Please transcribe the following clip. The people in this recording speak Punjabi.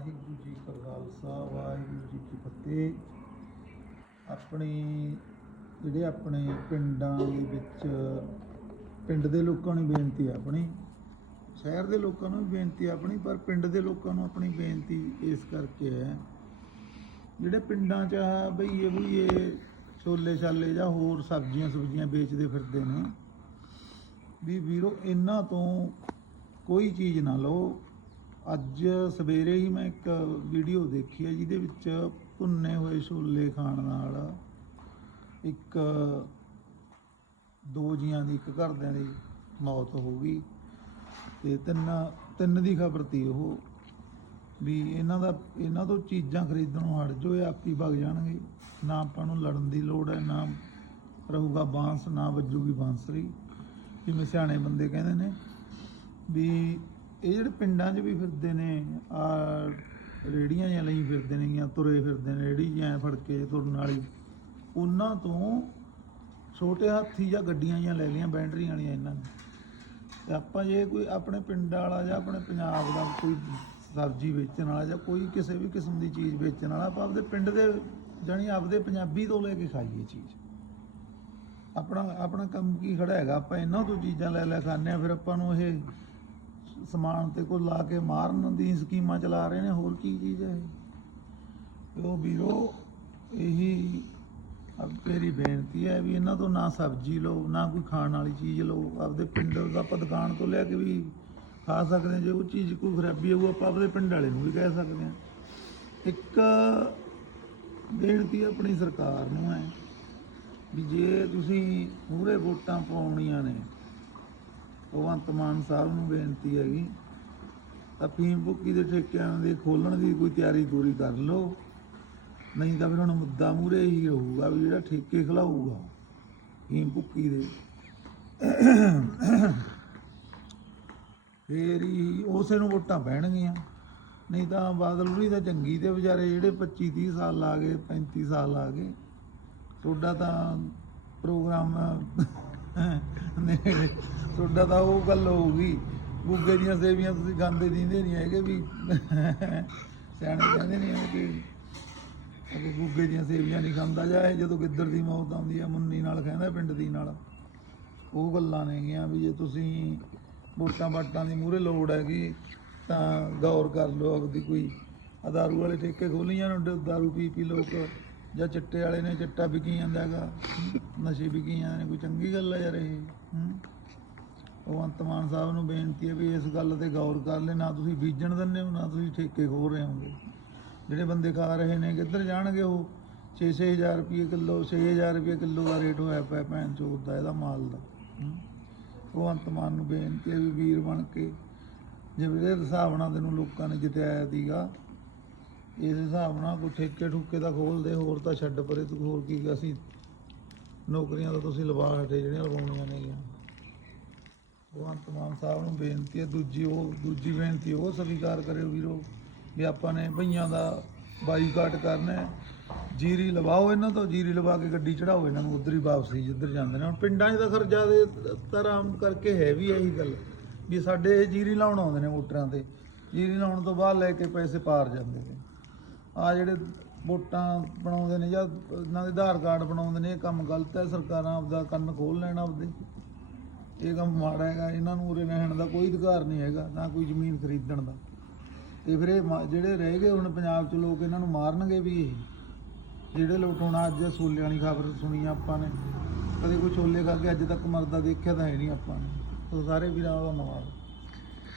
ਵਾਹਿਗੁਰੂ ਜੀ ਕਾ ਖਾਲਸਾ, ਵਾਹਿਗੁਰੂ ਜੀ ਕੀ ਫਤਿਹ। ਆਪਣੀ, ਜਿਹੜੇ ਆਪਣੇ ਪਿੰਡਾਂ ਦੇ ਵਿੱਚ, ਪਿੰਡ ਦੇ ਲੋਕਾਂ ਨੂੰ ਬੇਨਤੀ ਹੈ ਆਪਣੀ, ਸ਼ਹਿਰ ਦੇ ਲੋਕਾਂ ਨੂੰ ਵੀ ਬੇਨਤੀ ਹੈ ਆਪਣੀ, ਪਰ ਪਿੰਡ ਦੇ ਲੋਕਾਂ ਨੂੰ ਆਪਣੀ ਬੇਨਤੀ ਇਸ ਕਰਕੇ ਹੈ, ਜਿਹੜੇ ਪਿੰਡਾਂ 'ਚ ਆ ਬਈ ਇਹ ਵੀ ਇਹ ਛੋਲੇ ਛਾਲੇ ਜਾਂ ਹੋਰ ਸਬਜ਼ੀਆਂ ਸੁਬਜ਼ੀਆਂ ਵੇਚਦੇ ਫਿਰਦੇ ਨੇ, ਵੀ ਵੀਰੋ, ਇਹਨਾਂ ਤੋਂ ਕੋਈ ਚੀਜ਼ ਨਾ ਲਓ। ਅੱਜ ਸਵੇਰੇ ਹੀ ਮੈਂ ਇੱਕ ਵੀਡੀਓ ਦੇਖੀ ਹੈ, ਜਿਹਦੇ ਵਿੱਚ ਭੁੰਨੇ ਹੋਏ ਛੋਲੇ ਖਾਣ ਨਾਲ ਇੱਕ ਦੋ ਜੀਆਂ ਦੀ ਇੱਕ ਘਰਦਿਆਂ ਦੀ ਮੌਤ ਹੋ ਗਈ ਤੇ ਤਿੰਨ ਤਿੰਨ ਦੀ ਖਬਰ ਤੀ ਉਹ ਵੀ ਇਹਨਾਂ ਦਾ, ਇਹਨਾਂ ਤੋਂ ਚੀਜ਼ਾਂ ਖਰੀਦਣੋਂ ਹਟ ਜਾਓ, ਇਹ ਆਪੀ ਭਗ ਜਾਣਗੇ। ਨਾ ਆਪਾਂ ਨੂੰ ਲੜਨ ਦੀ ਲੋੜ ਹੈ, ਨਾ ਰਹੂਗਾ ਬਾਂਸ, ਨਾ ਵੱਜੂਗੀ ਬਾਂਸਰੀ। ਜਿਵੇਂ ਸਿਆਣੇ ਬੰਦੇ ਕਹਿੰਦੇ ਨੇ ਵੀ ਇਹ ਜਿਹੜੇ ਪਿੰਡਾਂ 'ਚ ਵੀ ਫਿਰਦੇ ਨੇ, ਆ ਰੇੜੀਆਂ ਜਾਂ ਲਈ ਫਿਰਦੇ ਨੇ, ਜਾਂ ਤੁਰੇ ਫਿਰਦੇ ਨੇ, ਰੇੜੀ ਜਾਂ ਫੜ ਕੇ ਤੁਰਨ ਵਾਲੀ, ਉਹਨਾਂ ਤੋਂ ਛੋਟੇ ਹਾਥੀ ਜਾਂ ਗੱਡੀਆਂ ਜਾਂ ਲੈ ਲਈਆਂ ਬੈਟਰੀਆਂ ਵਾਲੀਆਂ ਇਹਨਾਂ ਨੇ। ਤੇ ਆਪਾਂ ਜੇ ਕੋਈ ਆਪਣੇ ਪਿੰਡ ਵਾਲਾ ਜਾਂ ਆਪਣੇ ਪੰਜਾਬ ਦਾ ਕੋਈ ਸਬਜ਼ੀ ਵੇਚਣ ਵਾਲਾ ਜਾਂ ਕੋਈ ਕਿਸੇ ਵੀ ਕਿਸਮ ਦੀ ਚੀਜ਼ ਵੇਚਣ ਵਾਲਾ, ਆਪਾਂ ਆਪਦੇ ਪਿੰਡ ਦੇ ਜਾਣੀ ਆਪਦੇ ਪੰਜਾਬੀ ਤੋਂ ਲੈ ਕੇ ਖਾਈਏ ਚੀਜ਼। ਆਪਣਾ ਆਪਣਾ ਕੰਮ ਕੀ ਖੜਾ ਹੈਗਾ? ਆਪਾਂ ਇਹਨਾਂ ਤੋਂ ਚੀਜ਼ਾਂ ਲੈ ਲੈ ਖਾਂਦੇ ਆ ਫਿਰ ਆਪਾਂ ਨੂੰ ਇਹ ਸਮਾਨ ਤੇ ਕੋਈ ਲਾ ਕੇ ਮਾਰਨ ਦੀ ਸਕੀਮਾਂ ਚਲਾ ਰਹੇ ਨੇ, ਹੋਰ ਕੀ ਚੀਜ਼ ਹੈ ਉਹ ਵੀਰੋ, ਇਹੀ ਅਬ ਤੇਰੀ ਬੇਨਤੀ ਹੈ ਵੀ ਇਹਨਾਂ ਤੋਂ ਨਾ ਸਬਜ਼ੀ ਲਓ, ਨਾ ਕੋਈ ਖਾਣ ਵਾਲੀ ਚੀਜ਼ ਲਓ, ਆਪਦੇ ਪਿੰਡ ਦਾ ਆਪਾਂ ਦੁਕਾਨ ਤੋਂ ਲਿਆ ਕੇ ਵੀ ਖਾ ਸਕਦੇ ਹਾਂ, ਜੇ ਉਹ ਚੀਜ਼ ਕੋਈ ਖਰਾਬੀ ਹੋਊ ਆਪਾਂ ਆਪਦੇ ਪਿੰਡ ਵਾਲੇ ਨੂੰ ਵੀ ਕਹਿ ਸਕਦੇ ਹਾਂ। ਇੱਕ ਬੇਨਤੀ ਆਪਣੀ ਸਰਕਾਰ ਨੂੰ ਹੈ ਵੀ ਜੇ ਤੁਸੀਂ ਪੂਰੇ ਵੋਟਾਂ ਪਾਉਣੀਆਂ ਨੇ ਭਗਵੰਤ ਮਾਨ ਸਾਹਿਬ ਨੂੰ ਬੇਨਤੀ ਹੈਗੀ ਤਾਂ ਫੀਮ ਭੁੱਕੀ ਦੇ ਠੇਕਿਆਂ ਦੇ ਖੋਲਣ ਦੀ ਕੋਈ ਤਿਆਰੀ ਪੂਰੀ ਕਰ ਲਓ, ਨਹੀਂ ਤਾਂ ਫਿਰ ਹੁਣ ਮੁੱਦਾ ਮੂਹਰੇ ਹੀ ਰਹੂਗਾ ਵੀ ਜਿਹੜਾ ਠੇਕੇ ਖਿਲਾਊਗਾ ਫੀਮ ਭੁੱਕੀ ਦੇ। ਫੇਰ ਹੀ ਉਸੇ ਨੂੰ ਵੋਟਾਂ ਪੈਣਗੀਆਂ, ਨਹੀਂ ਤਾਂ ਬਾਦਲ ਹੁਣੀ ਤਾਂ ਚੰਗੀ ਤੇ ਵਿਚਾਰੇ ਜਿਹੜੇ 25 30 ਸਾਲ ਲਾ ਗਏ 35 ਸਾਲ ਲਾ ਗਏ, ਤੁਹਾਡਾ ਤਾਂ ਪ੍ਰੋਗਰਾਮ ਨੇੜੇ। ਤੁਹਾਡਾ ਤਾਂ ਉਹ ਗੱਲ ਹੋਊਗੀ। ਗੁੱਗੇ ਦੀਆਂ ਸੇਵੀਆਂ ਤੁਸੀਂ ਖਾਂਦੇ ਦਿੰਦੇ ਨਹੀਂ ਹੈਗੇ ਵੀ। ਸਿਆਣੇ ਕਹਿੰਦੇ ਨਹੀਂ ਹੈ ਕਿ ਕਿ ਗੁੱਗੇ ਦੀਆਂ ਸੇਵੀਆਂ ਨਹੀਂ ਖਾਂਦਾ ਜਾਏ ਜਦੋਂ ਗਿੱਦੜ ਦੀ ਮੌਤ ਆਉਂਦੀ ਆ, ਮੁੰਨੀ ਨਾਲ ਕਹਿੰਦਾ ਪਿੰਡ ਦੀ ਨਾਲ। ਉਹ ਗੱਲਾਂ ਨੇਗੀਆਂ ਵੀ ਜੇ ਤੁਸੀਂ ਵੋਟਾਂ ਵਾਟਾਂ ਦੀ ਮੂਹਰੇ ਲੋੜ ਹੈਗੀ, ਤਾਂ ਗੌਰ ਕਰ ਲਓ ਅਗਦੀ ਕੋਈ ਆਹ ਦਾਰੂ ਵਾਲੇ ਠੇਕੇ ਖੋਲੀਆਂ ਨੂੰ ਦਾਰੂ ਪੀ ਪੀ ਲੋਕ। ਜਾਂ ਚਿੱਟੇ ਵਾਲੇ ਨੇ ਚਿੱਟਾ ਵਿਕੀ ਜਾਂਦਾ ਹੈਗਾ, ਨਸ਼ੇ ਵਿਕੀ ਜਾਂਦੇ ਨੇ, ਕੋਈ ਚੰਗੀ ਗੱਲ ਹੈ ਯਾਰ ਇਹ, ਹੂੰ। ਭਗਵੰਤ ਮਾਨ ਸਾਹਿਬ ਨੂੰ ਬੇਨਤੀ ਹੈ ਵੀ ਇਸ ਗੱਲ ਤੇ ਗੌਰ ਕਰ ਲੈ, ਨਾ ਤੁਸੀਂ ਬੀਜਣ ਦਿੰਦੇ ਹੋ, ਨਾ ਤੁਸੀਂ ਠੇਕੇ ਖੋ ਰਹੇ ਹੋਗੇ ਜਿਹੜੇ ਬੰਦੇ ਖਾ ਰਹੇ ਨੇ, ਕਿੱਧਰ ਜਾਣਗੇ ਉਹ? 6-6000 ਰੁਪਏ ਕਿਲੋ 6000 ਰੁਪਏ ਕਿਲੋ ਦਾ ਰੇਟ ਹੋਇਆ ਪਿਆ ਭੈਣ ਚੋਦ ਦਾ, ਇਹਦਾ ਮਾਲ ਦਾ ਭਗਵੰਤ ਮਾਨ ਨੂੰ ਬੇਨਤੀ ਹੈ ਵੀ ਵੀਰ ਬਣ ਕੇ, ਜਿਵੇਂ ਦੇ ਹਿਸਾਬ ਨਾਲ ਤੈਨੂੰ ਲੋਕਾਂ ਨੇ ਜਿਤਾਇਆ ਸੀਗਾ ਇਸ ਹਿਸਾਬ ਨਾਲ ਕੋਈ ਠੇਕੇ ਠੁਕੇ ਦਾ ਖੋਲਦੇ, ਹੋਰ ਤਾਂ ਛੱਡ ਪਰੇ, ਤੂੰ ਹੋਰ ਕੀ ਅਸੀਂ ਨੌਕਰੀਆਂ ਤਾਂ ਤੁਸੀਂ ਲਵਾ ਹਟੇ, ਜਿਹੜੀਆਂ ਲਵਾਉਣੀਆਂ ਨੇਗੀਆਂ। ਭਗਵੰਤ ਮਾਨ ਸਾਹਿਬ ਨੂੰ ਬੇਨਤੀ ਹੈ, ਦੂਜੀ ਉਹ, ਦੂਜੀ ਬੇਨਤੀ ਉਹ ਸਵੀਕਾਰ ਕਰਿਓ ਵੀਰੋ, ਵੀ ਆਪਾਂ ਨੇ ਭਈਆਂ ਦਾ ਬਾਈਕਾਟ ਕਰਨਾ ਜੀਰੀ ਲਵਾਓ ਇਹਨਾਂ ਤੋਂ, ਜੀਰੀ ਲਵਾ ਕੇ ਗੱਡੀ ਚੜਾਓ ਇਹਨਾਂ ਨੂੰ, ਉਧਰ ਹੀ ਵਾਪਸੀ ਜਿੱਧਰ ਜਾਂਦੇ ਨੇ। ਹੁਣ ਪਿੰਡਾਂ 'ਚ ਤਾਂ ਖਰ ਜ਼ਿਆਦੇ ਤਰ੍ਹਾਂ ਕਰਕੇ ਹੈ ਵੀ ਇਹੀ ਗੱਲ, ਵੀ ਸਾਡੇ ਇਹ ਜੀਰੀ ਲਾਉਣ ਆਉਂਦੇ ਨੇ ਮੋਟਰਾਂ ਤੇ। ਜੀਰੀ ਲਾਉਣ ਤੋਂ ਬਾਅਦ ਲੈ ਕੇ ਪੈਸੇ ਪਾਰ ਜਾਂਦੇ ਨੇ। ਆ ਜਿਹੜੇ ਵੋਟਾਂ ਬਣਾਉਂਦੇ ਨੇ ਜਾਂ ਇਹਨਾਂ ਦੇ ਆਧਾਰ ਕਾਰਡ ਬਣਾਉਂਦੇ ਨੇ, ਇਹ ਕੰਮ ਗਲਤ ਹੈ, ਸਰਕਾਰਾਂ ਆਪਦਾ ਕੰਨ ਖੋਲ ਲੈਣ ਆਪਦੇ। ਇਹ ਕੰਮ ਮਾੜਾ ਹੈਗਾ, ਇਹਨਾਂ ਨੂੰ ਉਰੇ ਰਹਿਣ ਦਾ ਕੋਈ ਅਧਿਕਾਰ ਨਹੀਂ ਹੈਗਾ, ਨਾ ਕੋਈ ਜ਼ਮੀਨ ਖਰੀਦਣ ਦਾ। ਤੇ ਫਿਰ ਇਹ ਮਾ- ਜਿਹੜੇ ਰਹਿ ਗਏ ਹੁਣ ਪੰਜਾਬ 'ਚ ਲੋਕ ਇਹਨਾਂ ਨੂੰ ਮਾਰਨਗੇ ਵੀ ਇਹ। ਜਿਹੜੇ ਲੋਕ ਹੁਣ ਅੱਜ ਛੋਲੇ ਵਾਲੀ ਖਬਰ ਸੁਣੀ ਆਪਾਂ ਨੇ, ਕਦੇ ਕੋਈ ਛੋਲੇ ਖਾ ਕੇ ਅੱਜ ਤੱਕ ਮਰਦਾ ਦੇਖਿਆ ਤਾਂ ਹੈ ਨਹੀਂ ਆਪਾਂ ਨੇ। ਸੋ ਸਾਰੇ ਵੀਰਾਂ ਦਾ ਧੰਨਵਾਦ।